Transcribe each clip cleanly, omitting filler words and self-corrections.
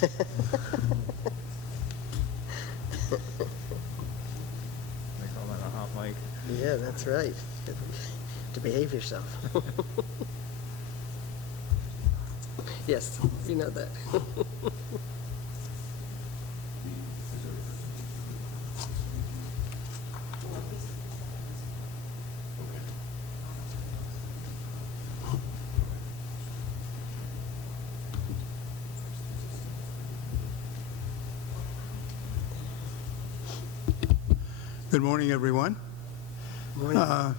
call that a hot mic. Yeah, that's right. To behave yourself. Yes, you know that. Good morning, everyone. Morning.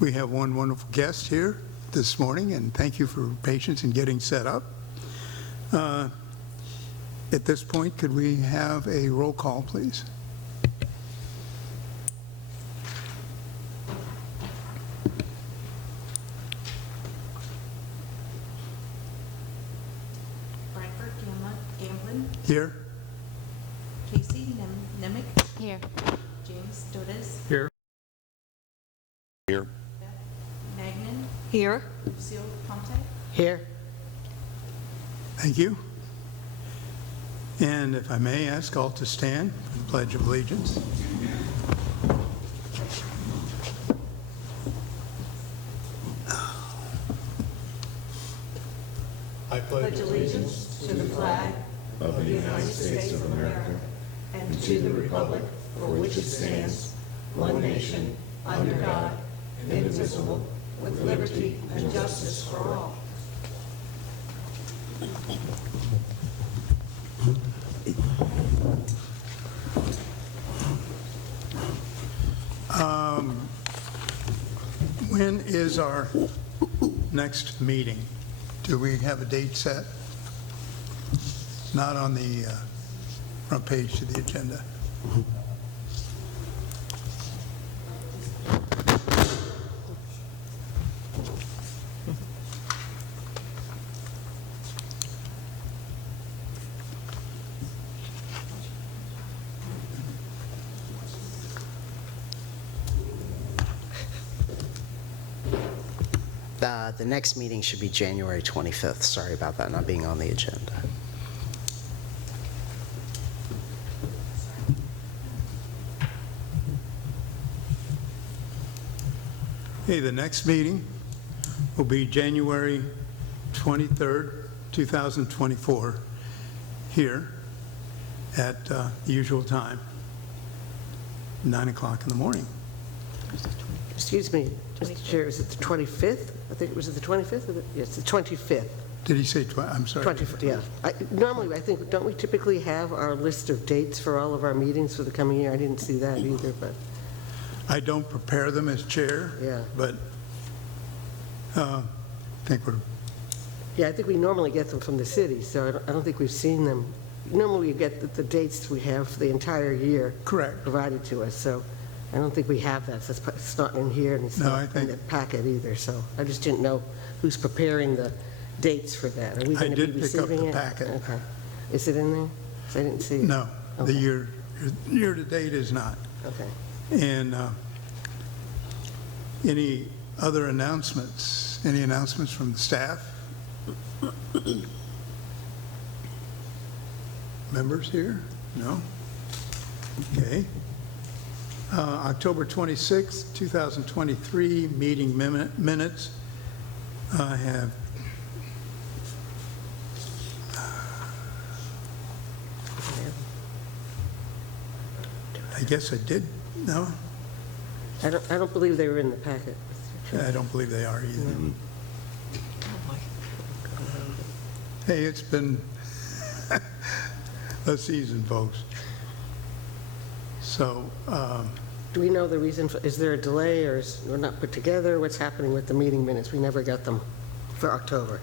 We have one wonderful guest here this morning, and thank you for your patience in getting set up. At this point, could we have a roll call, please? Bradford Gamblin, Here? Casey Nemick, Here. James Dodes, Here. Here. Magnan, Here. Lucille Ponte. Here. Thank you. And if I may ask all to stand for the Pledge of Allegiance. I pledge Allegiance to the flag Of the United States of America and to the republic for which it stands, one nation, under God, indivisible, with liberty and justice for all. When is our next meeting? Do we have a date set? Not on the front page of the agenda. The next meeting should be January 25th. Sorry about that not being on the agenda. Okay, the next meeting will be January 23rd, 2024, here at the usual time, 9 o'clock in the morning. Excuse me, Mr. Chair, is it the 25th? I think, was it the 25th? Yes, the 25th. Did he say, I'm sorry? 25th, yeah. Normally, I think, don't we typically have our list of dates for all of our meetings for the coming year? I didn't see that either, but, I don't prepare them as chair. Yeah. But I think we're, yeah, I think we normally get them from the city, so I don't think we've seen them. Normally, we get the dates we have for the entire year correct. provided to us, so I don't think we have that. So it's not in here, and it's No, not I think- in the packet either, so I just didn't know who's preparing the dates for that. Are we I going to be did pick up receiving the it? packet. Okay. Is it in there? 'Cause I didn't see it. No, the Okay. year-to-date is not. Okay. And any other announcements? Any announcements from the staff? Members here? No? Okay. October 26th, 2023, meeting minutes. I have I guess I did, no? I don't believe they were in the packet. I don't believe they are either. Hey, it's been a season, folks. So, Do we know the reason? Is there a delay, or we're not put together? What's happening with the meeting minutes? We never got them for October.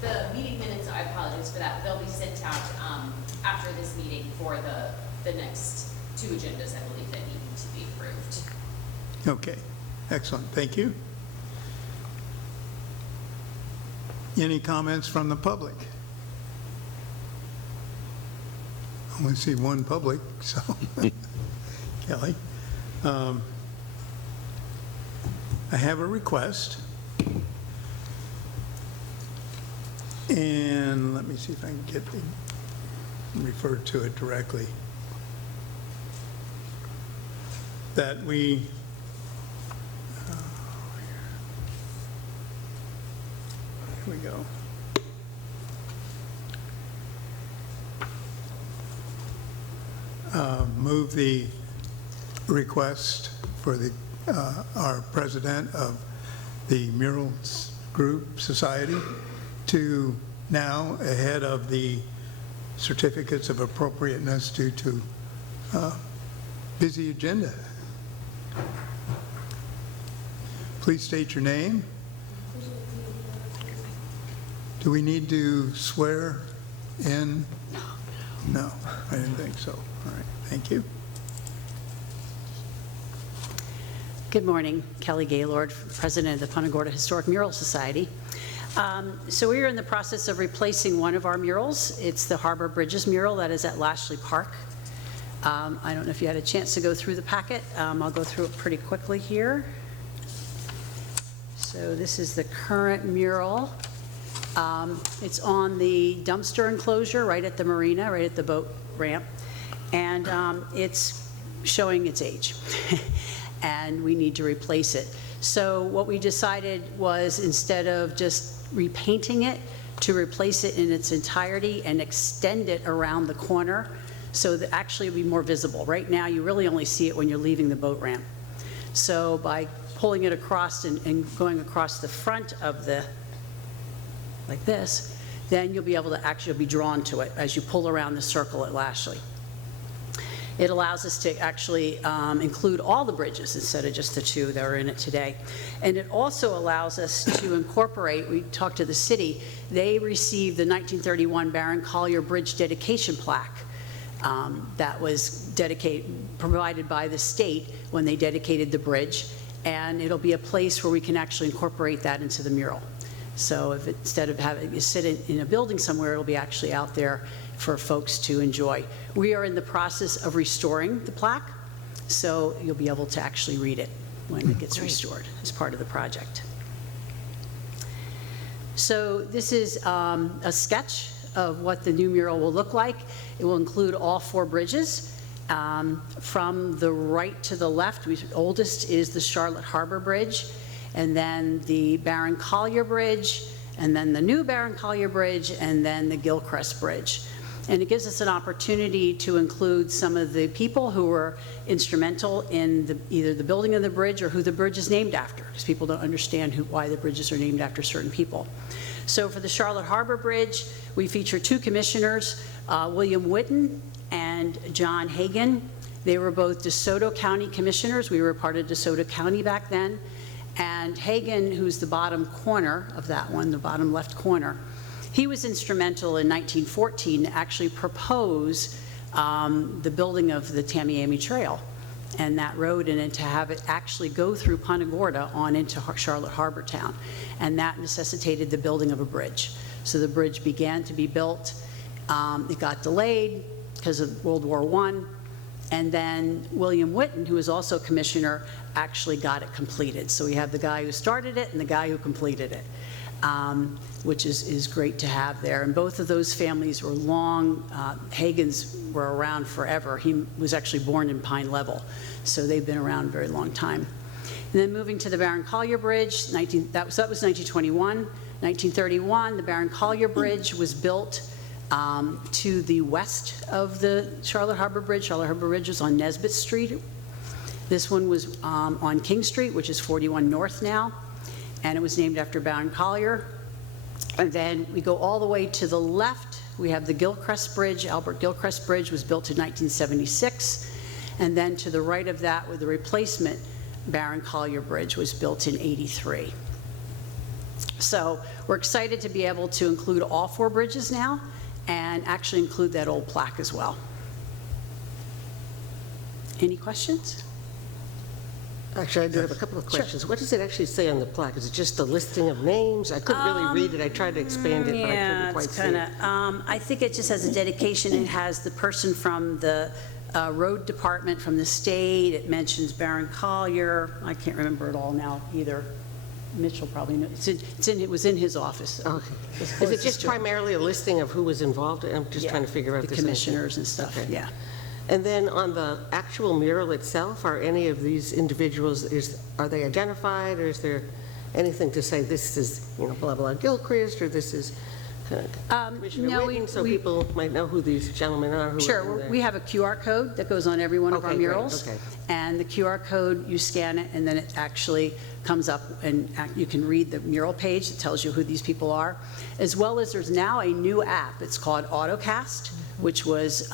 The meeting minutes, I apologize for that. They'll be sent out after this meeting for the next two agendas, I believe, that need to be approved. okay, excellent, thank you. Any comments from the public? I only see one public, so, Kelly. I have a request. And let me see if I can get referred to it directly. That we, here we go. Move the request for the, our president of the Murals Group Society to now, ahead of the certificates of appropriateness due to busy agenda. Please state your name. Do we need to swear in? No, I didn't think so. All right, thank you. Good morning, Kelly Gaylord, President of the Punta Gorda Historic Mural Society. So we are in the process of replacing one of our murals. It's the Harbor Bridges mural that is at Lashley Park. I don't know if you had a chance to go through the packet. I'll go through it pretty quickly here. So this is the current mural. It's on the dumpster enclosure right at the marina, right at the boat ramp, and it's showing its age, and we need to replace it. So what we decided was, instead of just repainting it, to replace it in its entirety and extend it around the corner so that actually it'll be more visible. Right now, you really only see it when you're leaving the boat ramp. So by pulling it across and going across the front of the, like this, then you'll be able to actually be drawn to it as you pull around the circle at Lashley. It allows us to actually include all the bridges instead of just the two that are in it today. And it also allows us to incorporate, we talked to the city, they received the 1931 Baron Collier Bridge dedication plaque that was provided by the state when they dedicated the bridge. And it'll be a place where we can actually incorporate that into the mural. So if instead of having you sit in a building somewhere, it'll be actually out there for folks to enjoy. We are in the process of restoring the plaque, so you'll be able to actually read it when it gets restored as part of the project. So this is a sketch of what the new mural will look like. It will include all 4 bridges. From the right to the left, the oldest is the Charlotte Harbor Bridge, and then the Baron Collier Bridge, and then the new Baron Collier Bridge, and then the Gilchrist Bridge. And it gives us an opportunity to include some of the people who were instrumental in either the building of the bridge or who the bridge is named after, because people don't understand why the bridges are named after certain people. So for the Charlotte Harbor Bridge, we feature 2 commissioners, William Witten and John Hagan. They were both DeSoto County commissioners. We were part of DeSoto County back then. And Hagan, who's the bottom corner of that one, the bottom left corner, he was instrumental in 1914 to actually propose the building of the Tamiami Trail and that road, and then to have it actually go through Punta Gorda on into Charlotte Harbor Town. And that necessitated the building of a bridge. So the bridge began to be built. It got delayed because of World War I. And then William Witten, who was also commissioner, actually got it completed. So we have the guy who started it and the guy who completed it, which is great to have there. And both of those families were long, Hagans were around forever. He was actually born in Pine Level, so they've been around a very long time. And then moving to the Baron Collier Bridge, that was 1921. 1931, the Baron Collier Bridge was built to the west of the Charlotte Harbor Bridge. Charlotte Harbor Bridge was on Nesbitt Street. This one was on King Street, which is 41 North now, and it was named after Baron Collier. And then we go all the way to the left. We have the Gilchrist Bridge. Albert Gilchrist Bridge was built in 1976. And then to the right of that, with the replacement, Baron Collier Bridge was built in 83. So we're excited to be able to include all 4 bridges now, and actually include that old plaque as well. Any questions? Actually, I do have a couple of questions. What does it actually say on the plaque? Is it just a listing of names? I couldn't really read it. I tried to expand it, but I couldn't quite see it. I think it just has a dedication. It has the person from the road department from the state. It mentions Baron Collier. I can't remember it all now either. Mitchell probably knows. It was in his office. Okay. Is it just primarily a listing of who was involved? I'm just Yeah, trying to figure out the this. commissioners and stuff, Okay. yeah. And then on the actual mural itself, are any of these individuals, are they identified, or is there anything to say this is, blah, blah, Gilchrist, or this is Commissioner no, Whitten, so we- people might know who these gentlemen are who are in Sure, there? we have a QR code that goes on every one of our Okay, great, murals. okay. And the QR code, you scan it, and then it actually comes up, and you can read the mural page that tells you who these people are. As well as there's now a new app, it's called AutoCast, which was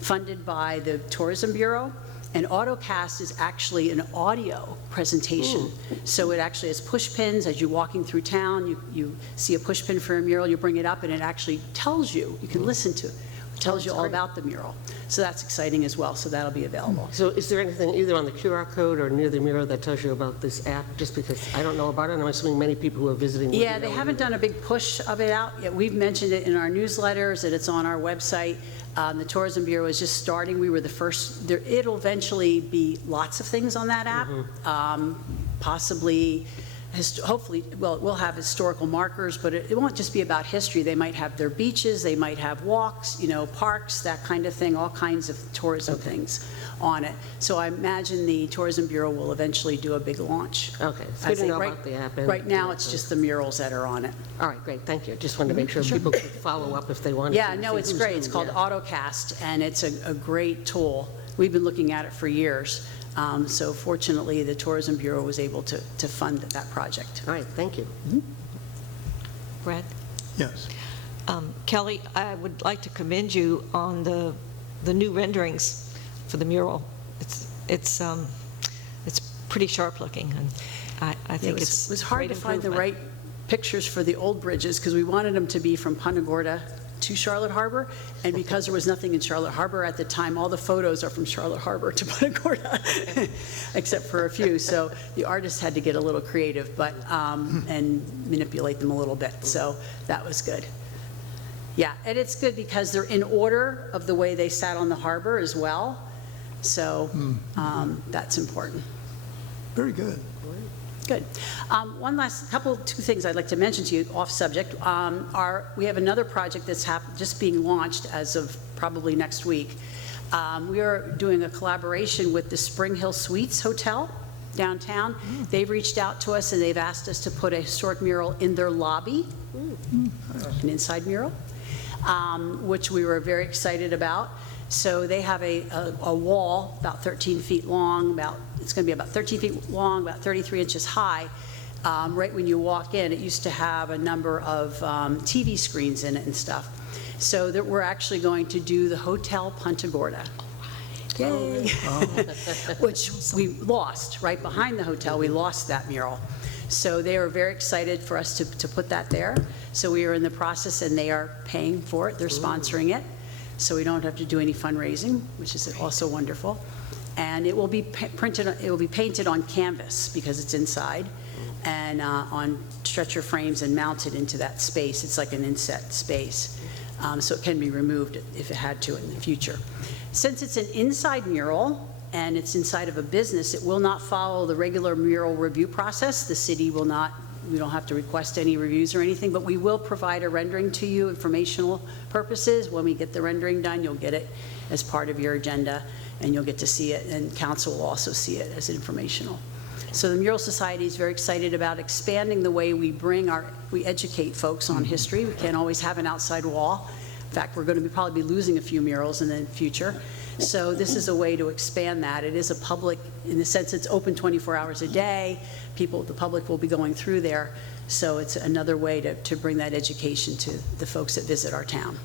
funded by the Tourism Bureau. And AutoCast is actually an audio presentation. So it actually has push pins. As you're walking through town, you see a push pin for a mural, you bring it up, and it actually tells you, you can listen to, it tells you all about the mural. So that's exciting as well, so that'll be available. So is there anything either on the QR code or near the mural that tells you about this app? Just because I don't know about it, and I'm assuming many people who are visiting. would Yeah, know they it. haven't done a big push of it out yet. We've mentioned it in our newsletters, and it's on our website. The Tourism Bureau is just starting. We were the first. It'll eventually be lots of things on that app, possibly, hopefully, well, it will have historical markers, but it won't just be about history. They might have their beaches, they might have walks, parks, that kind of thing, all kinds of tourism things on it. So I imagine the Tourism Bureau will eventually do a big launch. Okay, it's I good to think know right- about the app. and- Right now, it's just the murals that are on it. All right, great, thank you. Just wanted to make sure people could follow up if they wanted to. Yeah, no, see it's who's great. who, It's called yeah. AutoCast, and it's a great tool. We've been looking at it for years. So fortunately, the Tourism Bureau was able to fund that project. All right, thank you. Brad? Yes. Kelly, I would like to commend you on the new renderings for the mural. It's pretty sharp looking, and I It think was it's hard great to find the improvement. right pictures for the old bridges, because we wanted them to be from Punta Gorda to Charlotte Harbor, and because there was nothing in Charlotte Harbor at the time, all the photos are from Charlotte Harbor to Punta Gorda, except for a few. So the artist had to get a little creative, but and manipulate them a little bit. So that was good. Yeah, and it's good because they're in order of the way they sat on the harbor as well. So that's important. Very good. Good. Two things I'd like to mention to you off subject. We have another project that's just being launched as of probably next week. We are doing a collaboration with the Spring Hill Suites Hotel downtown. They've reached out to us and they've asked us to put a historic mural in their lobby, an inside mural, which we were very excited about. So they have a wall about 13 feet long, it's going to be about 13 feet long, about 33 inches high. Right when you walk in, it used to have a number of TV screens in it and stuff. So that we're actually going to do the Hotel Punta Gorda. Yay! Which we lost, right behind the hotel, we lost that mural. So they are very excited for us to put that there. So we are in the process and they are paying for it, they're sponsoring it. So we don't have to do any fundraising, which is also wonderful. And it will be painted on canvas because it's inside, and on stretcher frames and mounted into that space. It's like an inset space, so it can be removed if it had to in the future. Since it's an inside mural and it's inside of a business, it will not follow the regular mural review process. The city will not. We don't have to request any reviews or anything, but we will provide a rendering to you, informational purposes. When we get the rendering done, you'll get it as part of your agenda, and you'll get to see it, and council will also see it as informational. So the Mural Society is very excited about expanding the way we educate folks on history. We can't always have an outside wall. In fact, we're going to probably be losing a few murals in the future. So this is a way to expand that. It is a public, in the sense it's open 24 hours a day. The public will be going through there. So it's another way to bring that education to the folks that visit our town.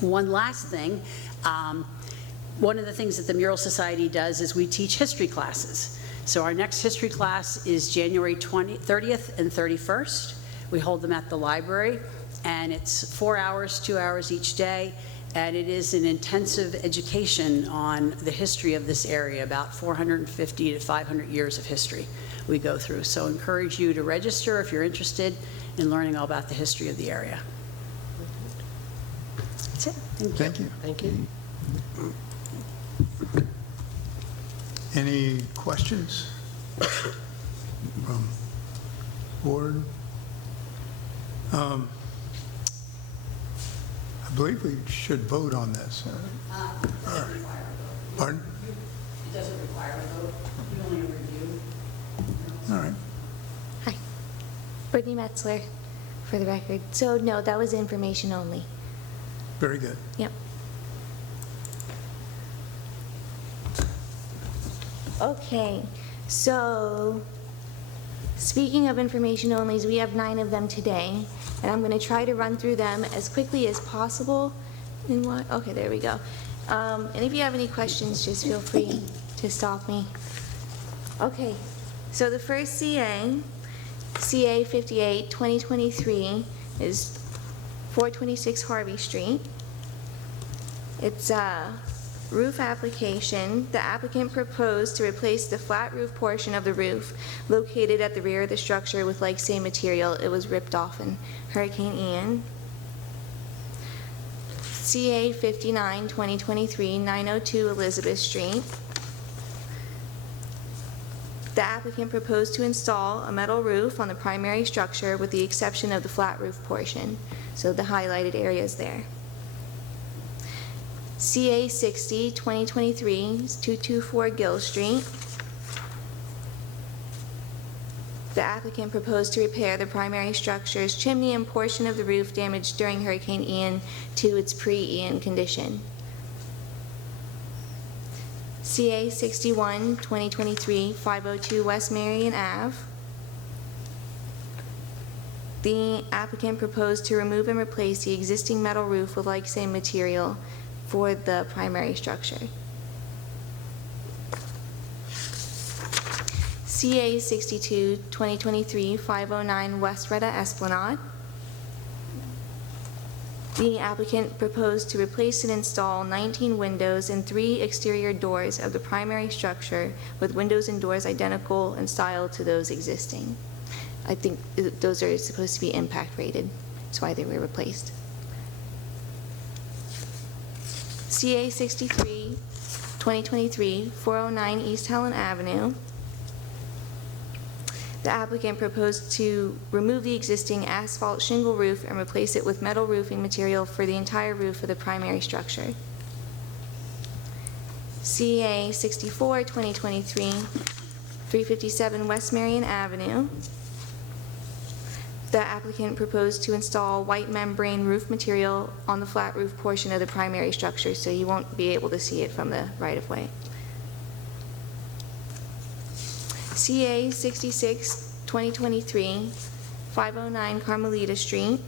And one last thing, one of the things that the Mural Society does is we teach history classes. So our next history class is January 30th and 31st. We hold them at the library, and it's 4 hours, 2 hours each day. And it is an intensive education on the history of this area, about 450 to 500 years of history we go through. So I encourage you to register if you're interested in learning all about the history of the area. That's it. Thank you. Thank you. Thank you. Any questions? from board. I believe we should vote on this. All right. Pardon? It doesn't require a vote, you only review. All right. Hi, Brittany Metzler, for the record. So no, that was information only. Very good. Yep. Okay, so speaking of information onlys, we have 9 of them today, and I'm going to try to run through them as quickly as possible. And what? Okay, there we go. And if you have any questions, just feel free to stop me. Okay, so the first CA 58, 2023, is 426 Harvey Street. It's a roof application. The applicant proposed to replace the flat roof portion of the roof located at the rear of the structure with like same material. It was ripped off in Hurricane Ian. CA 59, 2023, 902 Elizabeth Street. The applicant proposed to install a metal roof on the primary structure with the exception of the flat roof portion, so the highlighted areas there. CA 60, 2023, is 224 Gill Street. The applicant proposed to repair the primary structure's chimney and portion of the roof damaged during Hurricane Ian to its pre-Ian condition. CA 61, 2023, 502 West Marion Ave. The applicant proposed to remove and replace the existing metal roof with like same material for the primary structure. CA 62, 2023, 509 West Retta Esplanade. The applicant proposed to replace and install 19 windows and 3 exterior doors of the primary structure with windows and doors identical in style to those existing. I think those are supposed to be impact rated. That's why they were replaced. CA 63, 2023, 409 East Helen Avenue. The applicant proposed to remove the existing asphalt shingle roof and replace it with metal roofing material for the entire roof of the primary structure. CA 64, 2023, 357 West Marion Avenue. The applicant proposed to install white membrane roof material on the flat roof portion of the primary structure, so you won't be able to see it from the right-of-way. CA 66, 2023, 509 Carmelita Street.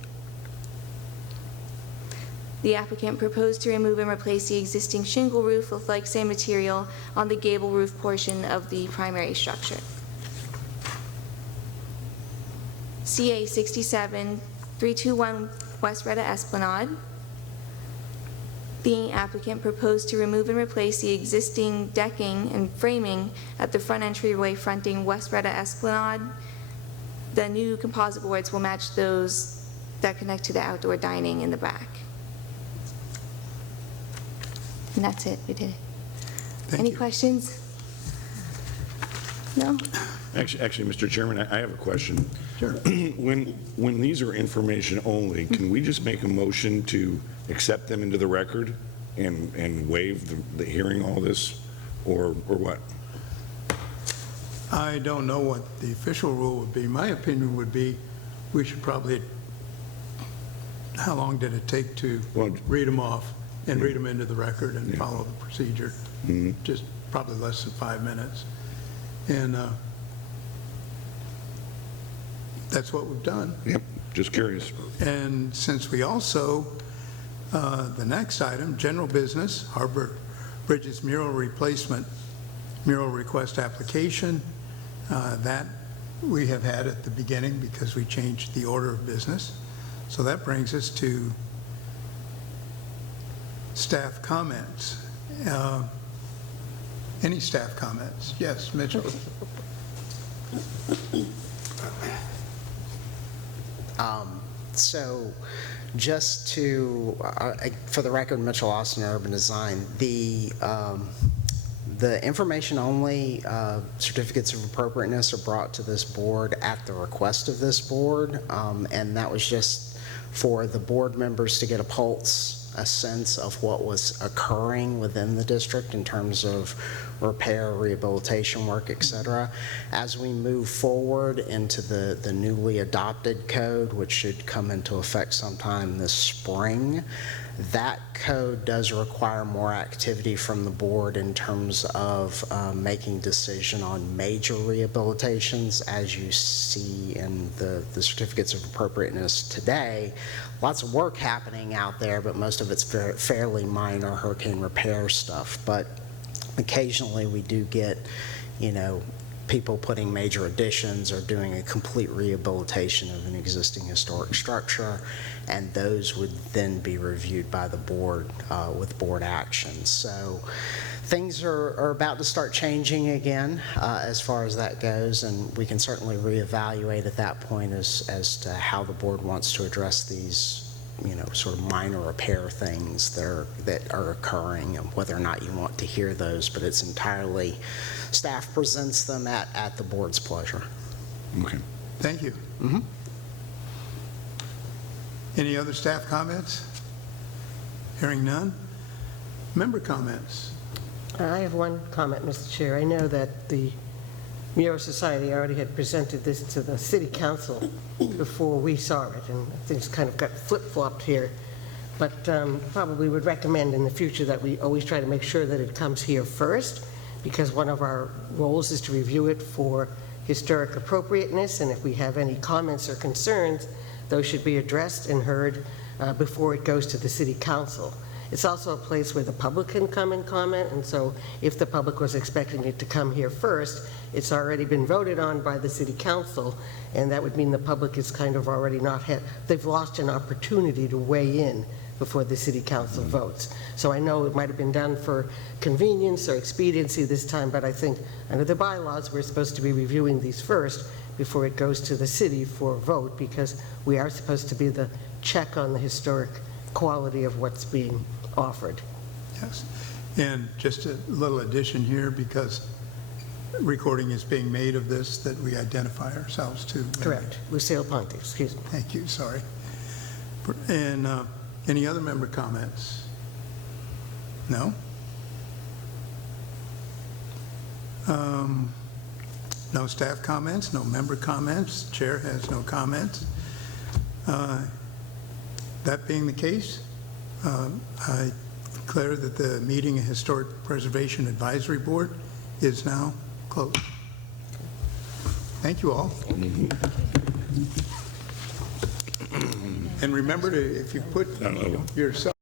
The applicant proposed to remove and replace the existing shingle roof with like same material on the gable roof portion of the primary structure. CA 67, 321 West Retta Esplanade. The applicant proposed to remove and replace the existing decking and framing at the front entryway fronting West Retta Esplanade. The new composite boards will match those that connect to the outdoor dining in the back. And that's it, we did it. Any questions? No? Actually, Mr. Chairman, I have a question. Sure. When these are information only, can we just make a motion to accept them into the record and waive the hearing all this, or what? I don't know what the official rule would be. My opinion would be we should probably, how long did it take to Well, read them off and read them into the record and follow the procedure? Just probably less than 5 minutes. And that's what we've done. Yep, just curious. And since we also, the next item, general business, Harbor Bridges mural replacement, mural request application, that we have had at the beginning because we changed the order of business. So that brings us to staff comments. Any staff comments? Yes, Mitchell. So just to, for the record, Mitchell Austin, Urban Design, The information-only certificates of appropriateness are brought to this board at the request of this board, and that was just for the board members to get a pulse, a sense of what was occurring within the district in terms of repair, rehabilitation work, et cetera. As we move forward into the newly adopted code, which should come into effect sometime this spring, that code does require more activity from the board in terms of making decision on major rehabilitations. As you see in the certificates of appropriateness today, lots of work happening out there, but most of it's fairly minor hurricane repair stuff. But occasionally we do get, people putting major additions or doing a complete rehabilitation of an existing historic structure, and those would then be reviewed by the board with board action. So things are about to start changing again as far as that goes, and we can certainly reevaluate at that point as to how the board wants to address these sort of minor repair things that are occurring, and whether or not you want to hear those, but it's entirely, staff presents them at the board's pleasure. Okay. Thank you. Any other staff comments? Hearing none. Member comments? I have one comment, Mr. Chair. I know that the Mural Society already had presented this to the city council before we saw it, and things kind of got flip-flopped here. But probably would recommend in the future that we always try to make sure that it comes here first, because one of our roles is to review it for historic appropriateness, and if we have any comments or concerns, those should be addressed and heard before it goes to the city council. It's also a place where the public can come and comment, and so if the public was expecting it to come here first, it's already been voted on by the city council, and that would mean the public is kind of already they've lost an opportunity to weigh in before the city council votes. So I know it might have been done for convenience or expediency this time, but I think under the bylaws, we're supposed to be reviewing these first before it goes to the city for a vote, because we are supposed to be the check on the historic quality of what's being offered. Yes. And just a little addition here, because recording is being made of this, that we identify ourselves too. Correct. Lucille Ponte, excuse me. Thank you, sorry. And any other member comments? No? No staff comments, no member comments. Chair has no comments. That being the case, I declare that the meeting of Historic Preservation Advisory Board is now closed. Thank you all. And remember to, if you put yourself